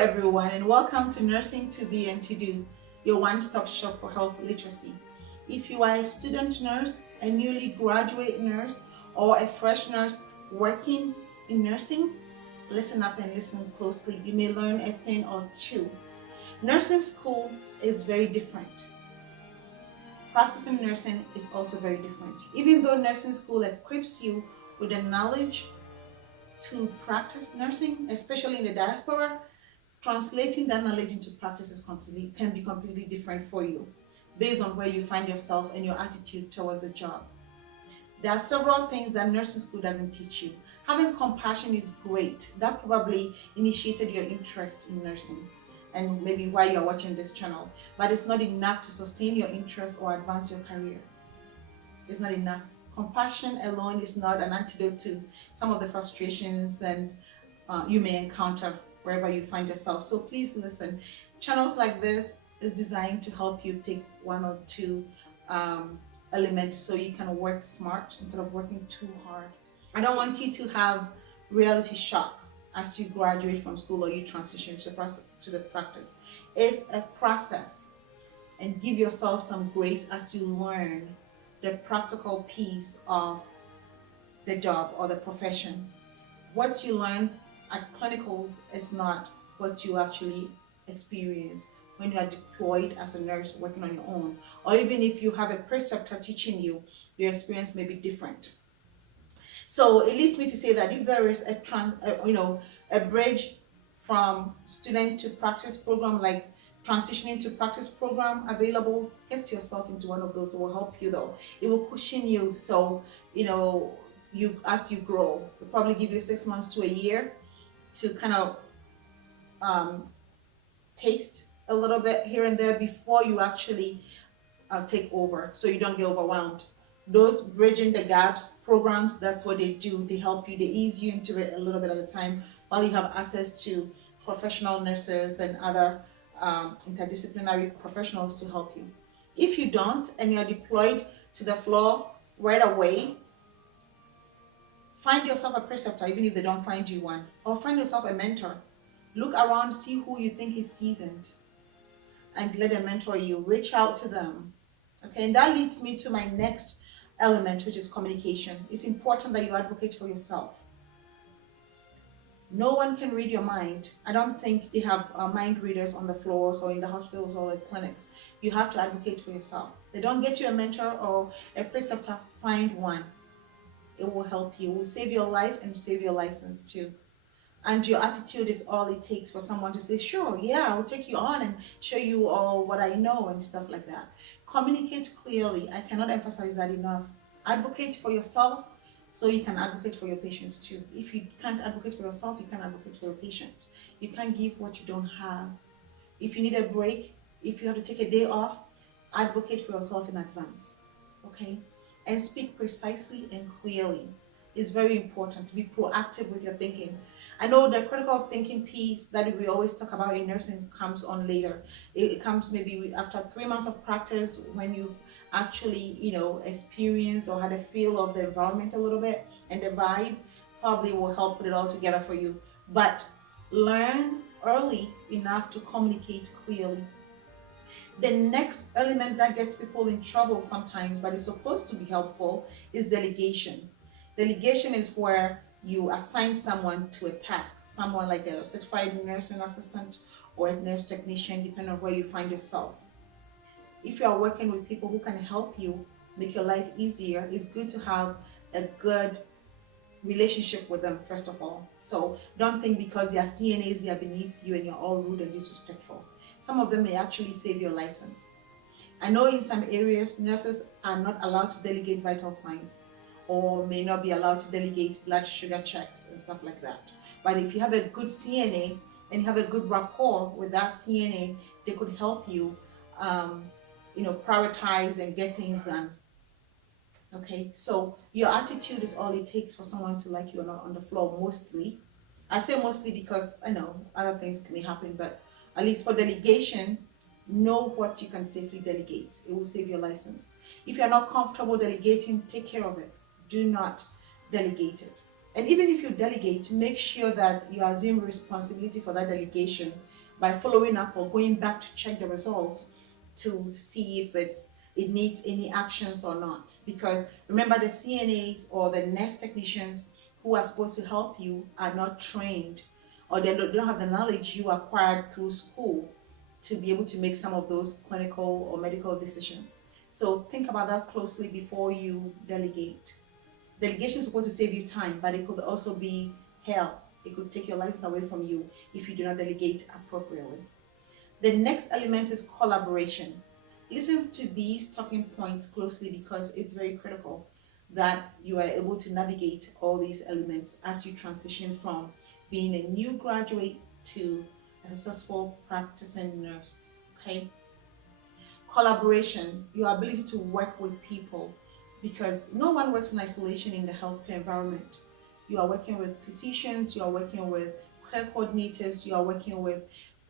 everyone, and welcome to Nursing to Be and to Do, your one-stop shop for health literacy. If you are a student nurse, a newly graduate nurse, or a fresh nurse working in nursing, listen up and listen closely. You may learn a thing or two. Nursing school is very different. Practicing nursing is also very different. Even though nursing school equips you with the knowledge to practice nursing, especially in the diaspora, translating that knowledge into practice can be completely different for you based on where you find yourself and your attitude towards the job. There are several things that nursing school doesn't teach you. Having compassion is great. That probably initiated your interest in nursing and maybe why you're watching this channel, but it's not enough to sustain your interest or advance your career. It's not enough. Compassion alone is not an antidote to some of the frustrations and you may encounter wherever you find yourself. So please listen. Channels like this is designed to help you pick one or two elements so you can work smart instead of working too hard. I don't want you to have reality shock as you graduate from school or you transition to the practice. It's a process, and give yourself some grace as you learn the practical piece of the job or the profession. What you learn at clinicals is not what you actually experience when you are deployed as a nurse working on your own, or even if you have a preceptor teaching you, your experience may be different. So it leads me to say that if there is a bridge from student to practice program, like transitioning to practice program available, get yourself into one of those. It will help you though. It will cushion you, so you as you grow. It'll probably give you 6 months to a year to kind of taste a little bit here and there before you actually take over, so you don't get overwhelmed. Those bridging the gaps programs, that's what they do. They help you, they ease you into it a little bit at a time while you have access to professional nurses and other interdisciplinary professionals to help you. If you don't and you're deployed to the floor right away, find yourself a preceptor, even if they don't find you one, or find yourself a mentor. Look around, see who you think is seasoned, and let them mentor you. Reach out to them. Okay, and that leads me to my next element, which is communication. It's important that you advocate for yourself. No one can read your mind. I don't think they have mind readers on the floors or in the hospitals or the clinics. You have to advocate for yourself. They don't get you a mentor or a preceptor, find one. It will help you. It will save your life and save your license too. And your attitude is all it takes for someone to say, sure, yeah, I'll take you on and show you all what I know and stuff like that. Communicate clearly. I cannot emphasize that enough. Advocate for yourself so you can advocate for your patients too. If you can't advocate for yourself, you can't advocate for your patients. You can't give what you don't have. If you need a break, if you have to take a day off, advocate for yourself in advance, okay? And speak precisely and clearly. It's very important to be proactive with your thinking. I know the critical thinking piece that we always talk about in nursing comes on later. It comes maybe after 3 months of practice, when you actually, experienced or had a feel of the environment a little bit, and the vibe probably will help put it all together for you. But learn early enough to communicate clearly. The next element that gets people in trouble sometimes, but is supposed to be helpful, is delegation. Delegation is where you assign someone to a task, someone like a certified nursing assistant or a nurse technician, depending on where you find yourself. If you are working with people who can help you make your life easier, it's good to have a good relationship with them, first of all. So don't think because they are CNAs, they are beneath you and you're all rude and disrespectful. Some of them may actually save your license. I know in some areas, nurses are not allowed to delegate vital signs, or may not be allowed to delegate blood sugar checks and stuff like that. But if you have a good CNA and you have a good rapport with that CNA, they could help you, prioritize and get things done. Okay, so your attitude is all it takes for someone to like you or not on the floor, mostly. I say mostly because I know other things may happen, but at least for delegation, know what you can safely delegate. It will save your license. If you're not comfortable delegating, take care of it. Do not delegate it. And even if you delegate, make sure that you assume responsibility for that delegation by following up or going back to check the results to see if it needs any actions or not. Because remember, the CNAs or the nurse technicians who are supposed to help you are not trained, or they don't have the knowledge you acquired through school to be able to make some of those clinical or medical decisions. So think about that closely before you delegate. Delegation is supposed to save you time, but it could also be hell. It could take your license away from you if you do not delegate appropriately. The next element is collaboration. Listen to these talking points closely because it's very critical that you are able to navigate all these elements as you transition from being a new graduate to a successful practicing nurse. Okay? Collaboration, your ability to work with people, because no one works in isolation in the healthcare environment. You are working with physicians, you are working with care coordinators, you are working with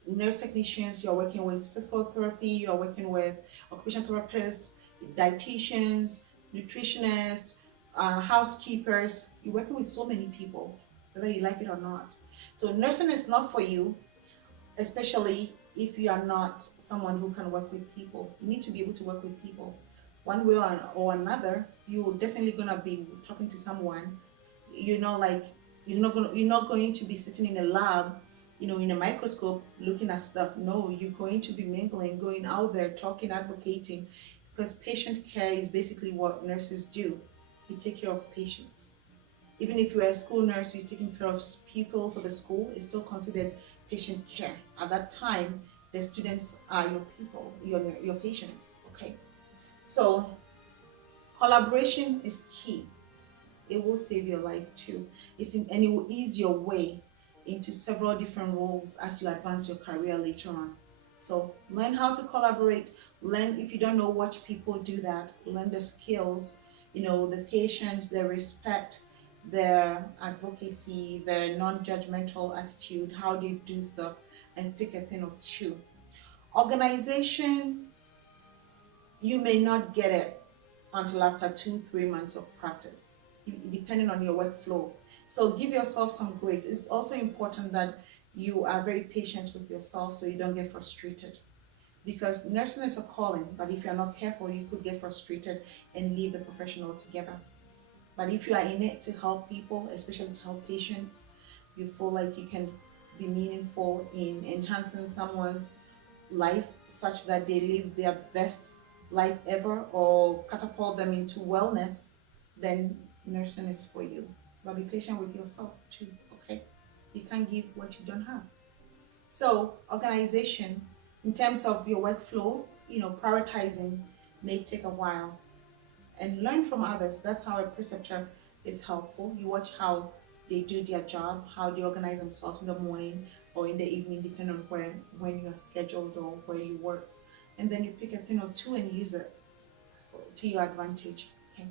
nurse technicians, you are working with physical therapy, you are working with occupational therapists, dietitians, nutritionists, housekeepers. You're working with so many people, whether you like it or not. So nursing is not for you, especially if you are not someone who can work with people. You need to be able to work with people. One way or another, you're definitely gonna be talking to someone. Like you're not going to be sitting in a lab, in a microscope looking at stuff. No, you're going to be mingling, going out there, talking, advocating, because patient care is basically what nurses do. We take care of patients. Even if you're a school nurse who's taking care of pupils of the school, it's still considered patient care. At that time, the students are your people, your patients. Okay, so collaboration is key. It will save your life too. And it will ease your way into several different roles as you advance your career later on. So learn how to collaborate. Learn, if you don't know, watch people do that. Learn the skills, the patience, the respect, their advocacy, their non-judgmental attitude, how they do stuff, and pick a thing or two. Organization, you may not get it until after 2-3 months of practice, depending on your workflow. So give yourself some grace. It's also important that you are very patient with yourself so you don't get frustrated. Because nursing is a calling, but if you're not careful, you could get frustrated and leave the profession altogether. But if you are in it to help people, especially to help patients, you feel like you can be meaningful in enhancing someone's life such that they live their best life ever or catapult them into wellness, then nursing is for you. But be patient with yourself too, okay? You can't give what you don't have. So, organization, in terms of your workflow, prioritizing may take a while. And learn from others. That's how a preceptor is helpful. You watch how they do their job, how they organize themselves in the morning or in the evening, depending on when you are scheduled or where you work. And then you pick a thing or two and use it to your advantage. Okay.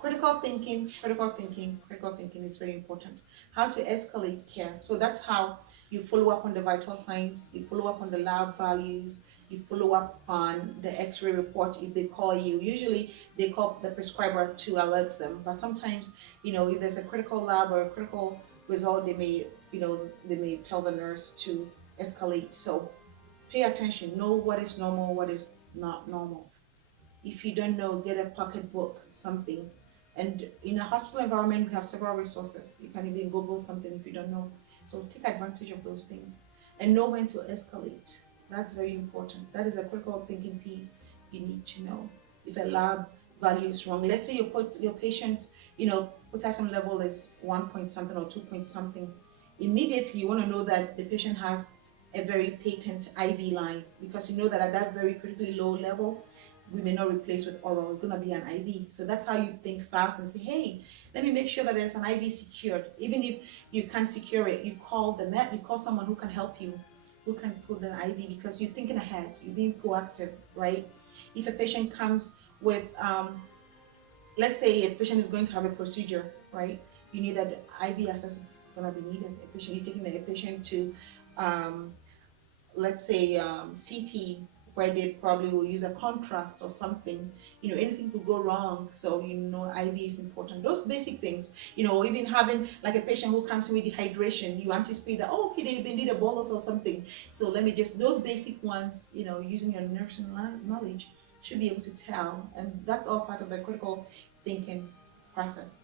Critical thinking is very important. How to escalate care. So that's how you follow up on the vital signs, you follow up on the lab values, you follow up on the x-ray report if they call you. Usually they call the prescriber to alert them, but sometimes, if there's a critical lab or a critical result, they may tell the nurse to escalate. So pay attention, know what is normal, what is not normal. If you don't know, get a pocketbook, something. And in a hospital environment, we have several resources. You can even Google something if you don't know. So take advantage of those things and know when to escalate. That's very important. That is a critical thinking piece you need to know. If a lab value is wrong, let's say you put your patient's, potassium level is 1 point something or 2 point something. Immediately, you want to know that the patient has a very patent IV line, because you know that at that very critically low level, we may not replace with oral, it's going to be an IV. So that's how you think fast and say, hey, let me make sure that there's an IV secured. Even if you can't secure it, you call you call someone who can help you, who can put an IV, because you're thinking ahead, you're being proactive, right? If a patient comes with, let's say a patient is going to have a procedure, right? You need that IV access is going to be needed. You're taking a patient to, let's say, CT where they probably will use a contrast or something. Anything could go wrong. So, IV is important. Those basic things, even having like a patient who comes in with dehydration, you anticipate that, oh, okay, they need a bolus or something. So let me just, those basic ones, using your nursing knowledge, should be able to tell. And that's all part of the critical thinking process.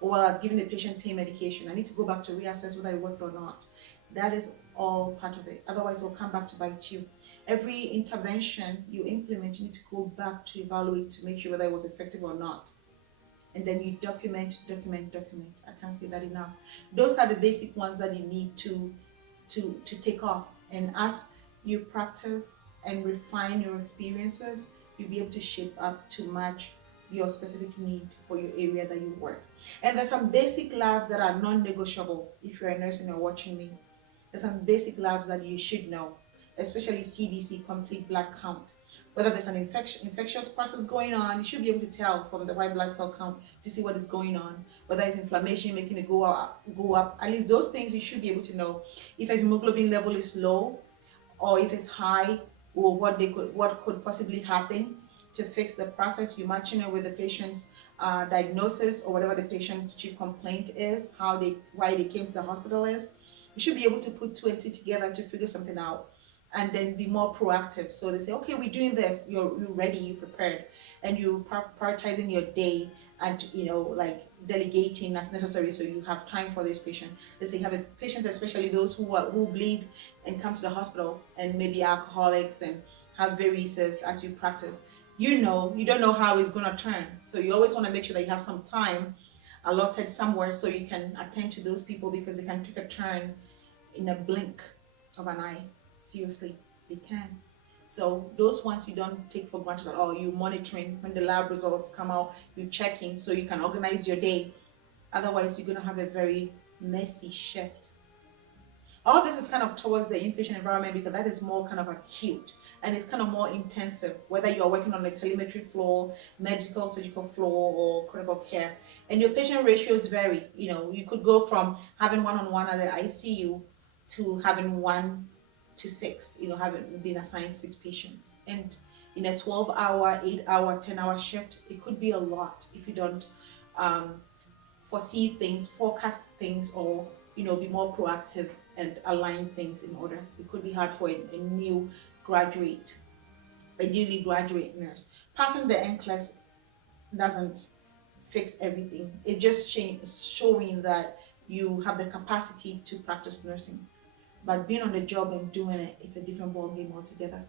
Well, I've given the patient pain medication, I need to go back to reassess whether it worked or not. That is all part of it. Otherwise, it'll come back to bite you. Every intervention you implement, you need to go back to evaluate to make sure whether it was effective or not. And then you document. I can't say that enough. Those are the basic ones that you need to take off. And as you practice and refine your experiences, you'll be able to shape up to match your specific need for your area that you work. And there's some basic labs that are non-negotiable. If you're a nurse and you're watching me, there's some basic labs that you should know, especially CBC, complete blood count. Whether there's an infectious process going on, you should be able to tell from the white blood cell count to see what is going on. Whether it's inflammation making it go up, at least those things you should be able to know. If a hemoglobin level is low, or if it's high, or what could possibly happen to fix the process. You matching it with the patient's diagnosis or whatever the patient's chief complaint is, why they came to the hospital is. You should be able to put 2 and 2 together to figure something out, and then be more proactive. So they say, okay, we're doing this. You're ready, you're prepared, and you're prioritizing your day, and like delegating as necessary, so you have time for this patient. Let's say you have a patient, especially those who bleed and come to the hospital, and maybe alcoholics and have varices. As you practice, you don't know how it's going to turn, so you always want to make sure that you have some time allotted somewhere so you can attend to those people, because they can take a turn in a blink of an eye. Seriously, they can. So those ones you don't take for granted at all. You're monitoring when the lab results come out, you're checking so you can organize your day. Otherwise, you're going to have a very messy shift. All this is kind of towards the inpatient environment, because that is more kind of acute and it's kind of more intensive, whether you're working on a telemetry floor, medical, surgical floor, or critical care. And your patient ratios vary. You could go from having one-on-one at the ICU to having 1 to 6, having been assigned 6 patients. And in a 12-hour, 8-hour, 10-hour shift, it could be a lot if you don't foresee things, forecast things, or be more proactive and align things in order. It could be hard for a new graduate, a newly graduate nurse. Passing the NCLEX doesn't fix everything. It just showing that you have the capacity to practice nursing. But being on the job and doing it, it's a different ball game altogether.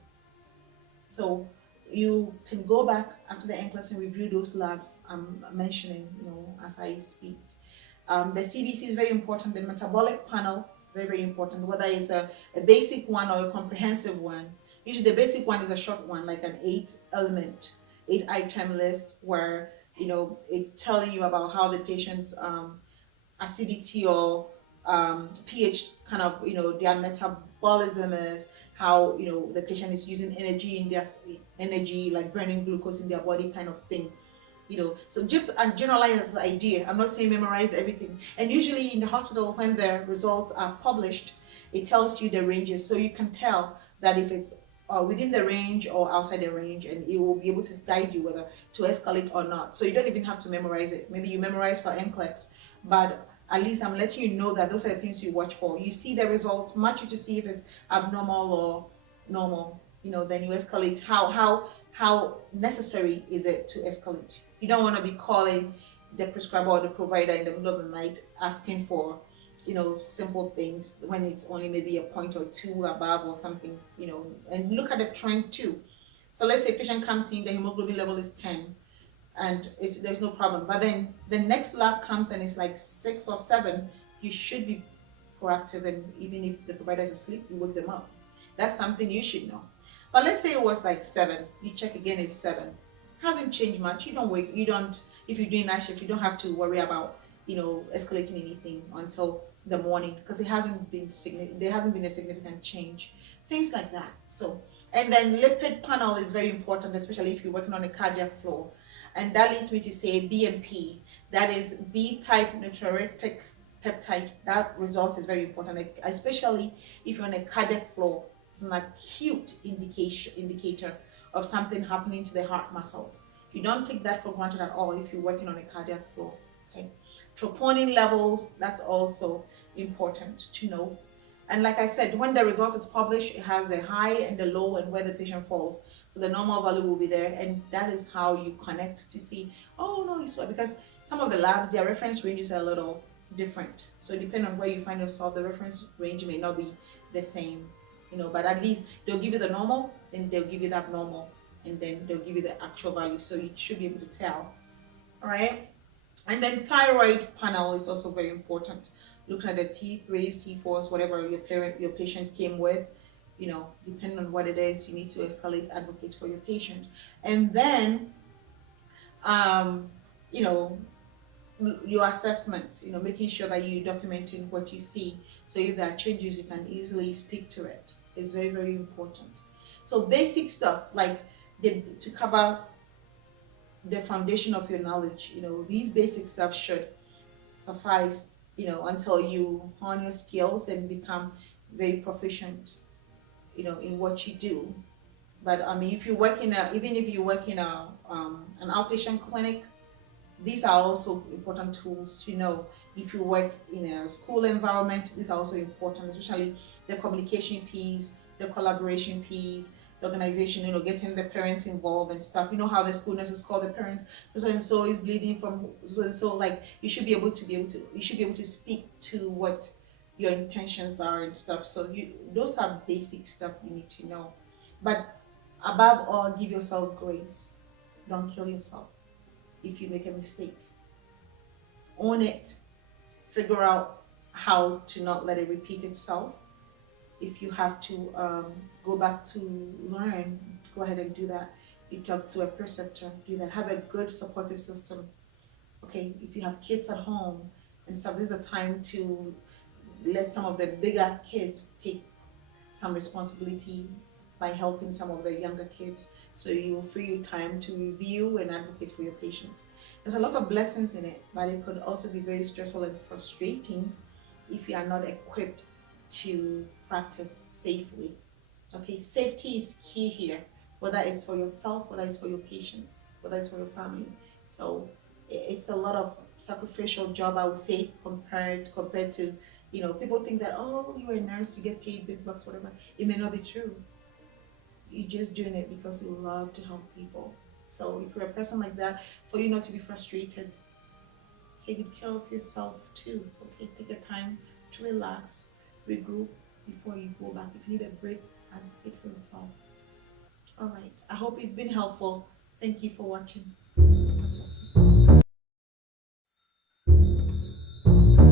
So you can go back after the NCLEX and review those labs I'm mentioning, as I speak. The CBC is very important. The metabolic panel, very, very important, whether it's a basic one or a comprehensive one. Usually the basic one is a short one, like an 8-item list, where it's telling you about how the patient's acidity or pH, kind of their metabolism is, how the patient is using energy, like burning glucose in their body, kind of thing. So just a generalized idea. I'm not saying memorize everything. And usually in the hospital, when the results are published, it tells you the ranges, so you can tell that if it's within the range or outside the range, and it will be able to guide you whether to escalate or not. So you don't even have to memorize it. Maybe you memorize for NCLEX, but at least I'm letting you know that those are the things you watch for. You see the results, match it to see if it's abnormal or normal. Then you escalate. How necessary is it to escalate? You don't want to be calling the prescriber or the provider in the middle of the night asking for, simple things when it's only maybe a point or 2 above or something, and look at the trend too. So let's say a patient comes in, the hemoglobin level is 10 and there's no problem. But then the next lab comes and it's like 6 or 7, you should be proactive, and even if the provider is asleep, you wake them up. That's something you should know. But let's say it was like 7, you check again, it's 7. It hasn't changed much. If you're doing night shift, you don't have to worry about, escalating anything until the morning, because there hasn't been a significant change. Things like that. So, and then lipid panel is very important, especially if you're working on a cardiac floor. And that leads me to say BMP, that is B-type natriuretic peptide. That result is very important, especially if you're on a cardiac floor. It's an acute indicator of something happening to the heart muscles. You don't take that for granted at all if you're working on a cardiac flow. Okay, troponin levels, that's also important to know. And like I said, when the result is published, it has a high and a low and where the patient falls. So the normal value will be there, and that is how you connect to see, oh no, it's because some of the labs, their reference ranges are a little different. So depending on where you find yourself, the reference range may not be the same, but at least they'll give you the normal, then they'll give you that normal, and then they'll give you the actual value. So you should be able to tell. All right. And then thyroid panel is also very important. Looking at the T3s, T4s, whatever your patient came with, depending on what it is, you need to escalate, advocate for your patient. And then, um, you know, your assessment, making sure that you're documenting what you see. So if there are changes, you can easily speak to it. It's very, very important. So basic stuff like to cover the foundation of your knowledge, these basic stuff should suffice, until you hone your skills and become very proficient, in what you do. But I mean, if you work even if you work in an outpatient clinic, these are also important tools to know. If you work in a school environment, these are also important, especially the communication piece, the collaboration piece, the organization, getting the parents involved and stuff. You know how the school nurses call the parents, so and so is bleeding from so and so. Like you should be able to speak to what your intentions are and stuff. So those are basic stuff you need to know. But above all, give yourself grace. Don't kill yourself if you make a mistake. Own it. Figure out how to not let it repeat itself. If you have to go back to learn, go ahead and do that. You talk to a preceptor, do that. Have a good supportive system. Okay, if you have kids at home and stuff, this is the time to let some of the bigger kids take some responsibility by helping some of the younger kids. So you will free you time to review and advocate for your patients. There's a lot of blessings in it, but it could also be very stressful and frustrating if you are not equipped to practice safely. Okay, safety is key here, whether it's for yourself, whether it's for your patients, whether it's for your family. So it's a lot of sacrificial job, I would say, compared to, people think that, oh, you're a nurse, you get paid big bucks, whatever. It may not be true. You're just doing it because you love to help people. So if you're a person like that, for you not to be frustrated, take good care of yourself too. Okay, take a time to relax, regroup before you go back. If you need a break, advocate for yourself. All right. I hope it's been helpful. Thank you for watching.